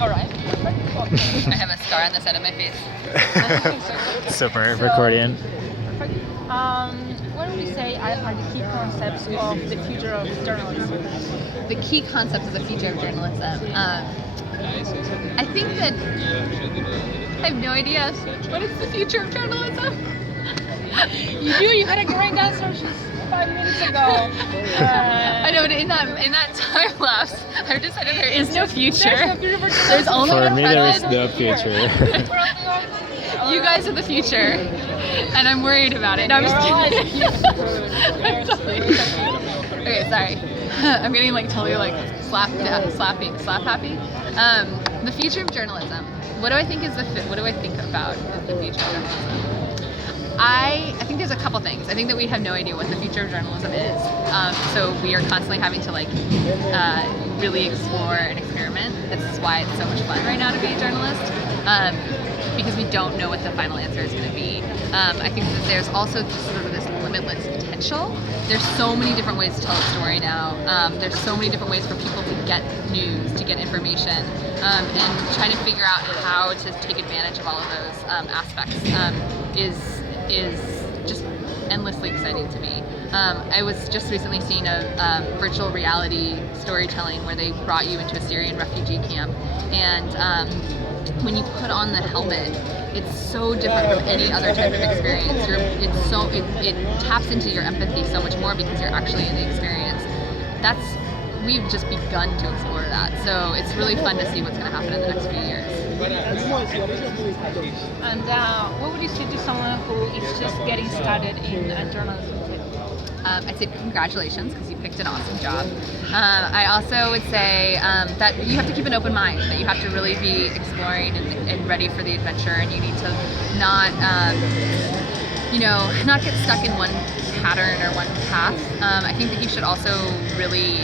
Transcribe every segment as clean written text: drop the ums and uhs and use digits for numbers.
All right. Perfect. I have a scar on the side of my face. Super recording. Perfect. What would you say are the key concepts of the future of journalism? The key concepts of the future of journalism. I think that I have no idea. What is the future of journalism? You do. You had a great answer just 5 minutes ago. I know, but in that time lapse, I've decided there is no future. There's only For a me, there is present. no future. You guys are the future, and I'm worried about it. No, I'm just kidding. Okay, sorry. I'm getting like totally like slap happy. The future of journalism. What do I think about the future of journalism? I think there's a couple things. I think that we have no idea what the future of journalism is. So we are constantly having to really explore and experiment. This is why it's so much fun right now to be a journalist. Because we don't know what the final answer is going to be. I think that there's also sort of this limitless potential. There's so many different ways to tell a story now. There's so many different ways for people to get news, to get information, and trying to figure out how to take advantage of all of those aspects is just endlessly exciting to me. I was just recently seeing a virtual reality storytelling where they brought you into a Syrian refugee camp, and when you put on the helmet, it's so different from any other type of experience. It taps into your empathy so much more because you're actually in the experience. We've just begun to explore that, so it's really fun to see what's going to happen in the next few years. And what would you say to someone who is just getting started in journalism? I'd say congratulations, because you picked an awesome job. I also would say that you have to keep an open mind, that you have to really be exploring and ready for the adventure, and you need to not get stuck in one pattern or one path. I think that you should also really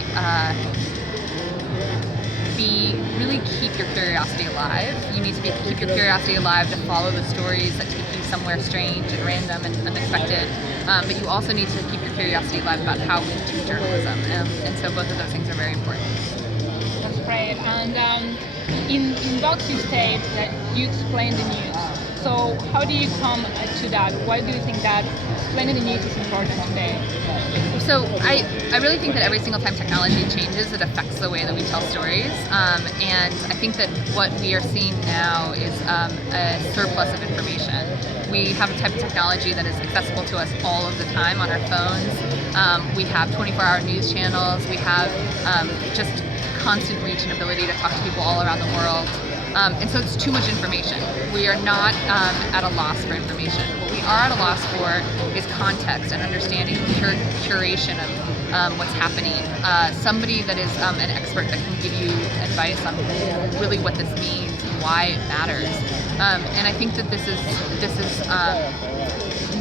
keep your curiosity alive. You need to keep your curiosity alive to follow the stories that take you somewhere strange and random and unexpected. But you also need to keep your curiosity alive about how we do journalism. And so both of those things are very important. That's great. And in Docs you state that you explain the news. So how do you come to that? Why do you think that explaining the news is important today? So I really think that every single time technology changes, it affects the way that we tell stories. And I think that what we are seeing now is a surplus of information. We have a type of technology that is accessible to us all of the time on our phones. We have 24-hour news channels. We have just constant reach and ability to talk to people all around the world. And so it's too much information. We are not at a loss for information. What we are at a loss for is context and understanding, curation of what's happening. Somebody that is an expert that can give you advice on really what this means and why it matters. And I think that this is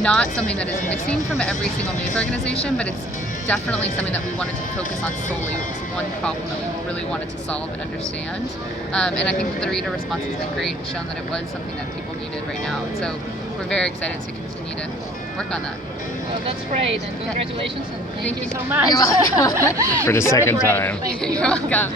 not something that is missing from every single news organization, but it's definitely something that we wanted to focus on solely. It was one problem that we really wanted to solve and understand. And I think that the reader response has been great and shown that it was something that people needed right now. And so we're very excited to continue to work on that. Well, that's great, and congratulations, and thank you so much. For the second time. You're welcome.